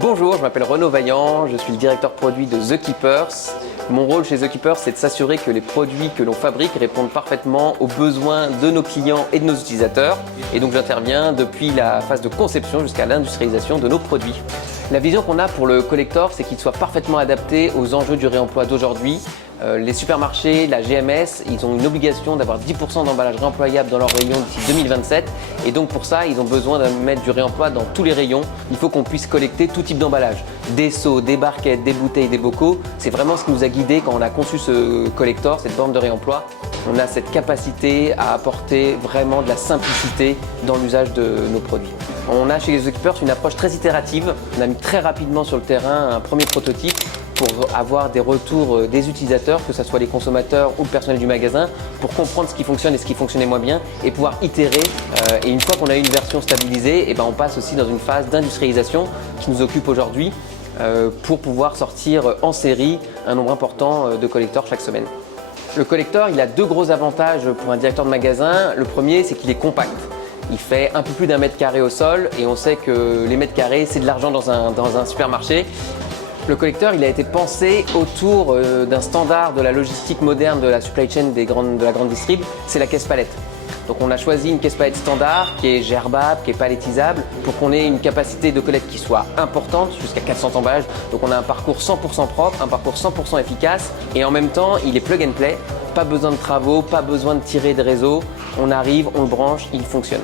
Bonjour, je m'appelle Renaud Vaillant, je suis le directeur produit de The Keepers. Mon rôle chez The Keepers, c'est de s'assurer que les produits que l'on fabrique répondent parfaitement aux besoins de nos clients et de nos utilisateurs. Et donc j'interviens depuis la phase de conception jusqu'à l'industrialisation de nos produits. La vision qu'on a pour le collector, c'est qu'il soit parfaitement adapté aux enjeux du réemploi d'aujourd'hui. Les supermarchés, la GMS, ils ont une obligation d'avoir 10% d'emballage réemployable dans leurs rayons d'ici 2027. Et donc pour ça, ils ont besoin de mettre du réemploi dans tous les rayons. Il faut qu'on puisse collecter tout type d'emballage. Des seaux, des barquettes, des bouteilles, des bocaux. C'est vraiment ce qui nous a guidés quand on a conçu ce collector, cette borne de réemploi. On a cette capacité à apporter vraiment de la simplicité dans l'usage de nos produits. On a chez The Keepers une approche très itérative. On a mis très rapidement sur le terrain un premier prototype pour avoir des retours des utilisateurs, que ce soit les consommateurs ou le personnel du magasin, pour comprendre ce qui fonctionne et ce qui fonctionnait moins bien et pouvoir itérer. Et une fois qu'on a une version stabilisée, on passe aussi dans une phase d'industrialisation qui nous occupe aujourd'hui pour pouvoir sortir en série un nombre important de collecteurs chaque semaine. Le collector, il a deux gros avantages pour un directeur de magasin. Le premier, c'est qu'il est compact. Il fait un peu plus d'1 mètre carré au sol et on sait que les mètres carrés, c'est de l'argent dans un supermarché. Le collecteur, il a été pensé autour d'un standard de la logistique moderne de la supply chain de la grande distrib, c'est la caisse palette. Donc on a choisi une caisse palette standard qui est gerbable, qui est palettisable pour qu'on ait une capacité de collecte qui soit importante, jusqu'à 400 emballages. Donc on a un parcours 100% propre, un parcours 100% efficace et en même temps il est plug and play. Pas besoin de travaux, pas besoin de tirer de réseau. On arrive, on le branche, il fonctionne.